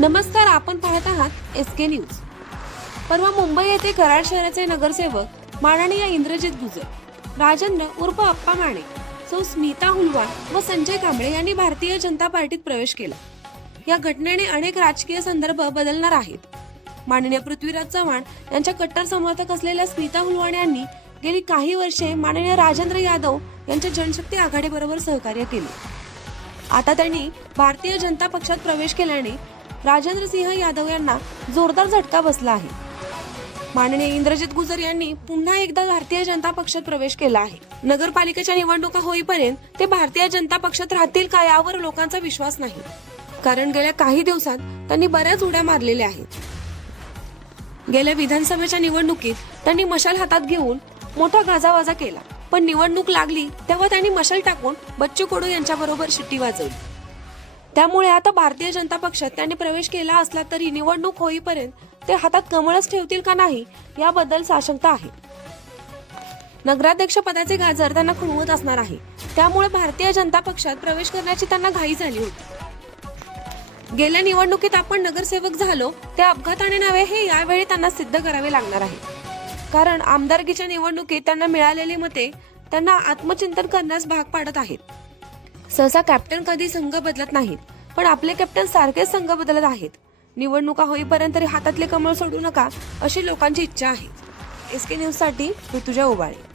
नमस्कार आपण पाहत आहात एस के न्यूज परवा मुंबई येथे कराड शहराचे नगरसेवक माननीय इंद्रजित गुजर राजेंद्र उर्फ अप्पा माने सौ स्मिता हुलवाण व संजय कांबळे यांनी भारतीय जनता पार्टीत प्रवेश केला. या घटनेने अनेक राजकीय संदर्भ बदलणार आहेत. माननीय पृथ्वीराज चव्हाण यांच्या कट्टर समर्थक असलेल्या स्मिता हुलवाण यांनी गेली काही वर्षे माननीय राजेंद्र यादव यांच्या जनशक्ती आघाडीबरोबर सहकार्य केले. आता त्यांनी भारतीय जनता पक्षात प्रवेश केल्याने राजेंद्र सिंह यादव यांना जोरदार झटका बसला आहे. माननीय इंद्रजित गुजर यांनी पुन्हा एकदा भारतीय जनता पक्षात प्रवेश केला आहे. नगरपालिकेच्या निवडणुका होईपर्यंत ते भारतीय जनता पक्षात राहतील का यावर लोकांचा विश्वास नाही. कारण गेल्या काही दिवसात त्यांनी बऱ्याच उड्या मारलेल्या आहेत. गेल्या विधानसभेच्या निवडणुकीत त्यांनी मशाल हातात घेऊन मोठा गाजावाजा केला. पण निवडणूक लागली तेव्हा त्यांनी मशाल टाकून बच्चू कडू यांच्याबरोबर शिट्टी वाजवली. त्यामुळे आता भारतीय जनता पक्षात त्यांनी प्रवेश केला असला तरी निवडणूक होईपर्यंत ते हातात कमळच ठेवतील का नाही याबद्दल साशंकता आहे. नगराध्यक्ष पदाचे गाजर त्यांना खुणवत असणार आहे. त्यामुळे भारतीय जनता पक्षात प्रवेश करण्याची त्यांना घाई झाली होती. गेल्या निवडणुकीत आपण नगरसेवक झालो ते अपघाताने नव्हे हे यावेळी त्यांना सिद्ध करावे लागणार आहे. कारण आमदारकीच्या निवडणुकीत त्यांना मिळालेली मते त्यांना आत्मचिंतन करण्यास भाग पाडत आहेत. सहसा कॅप्टन कधी संघ बदलत नाहीत पण आपले कॅप्टन सारखेच संघ बदलत आहेत. निवडणुका होईपर्यंत तरी हातातले कमळ सोडू नका अशी लोकांची इच्छा आहे. एस के न्यूजसाठी ऋतुजा उबाळे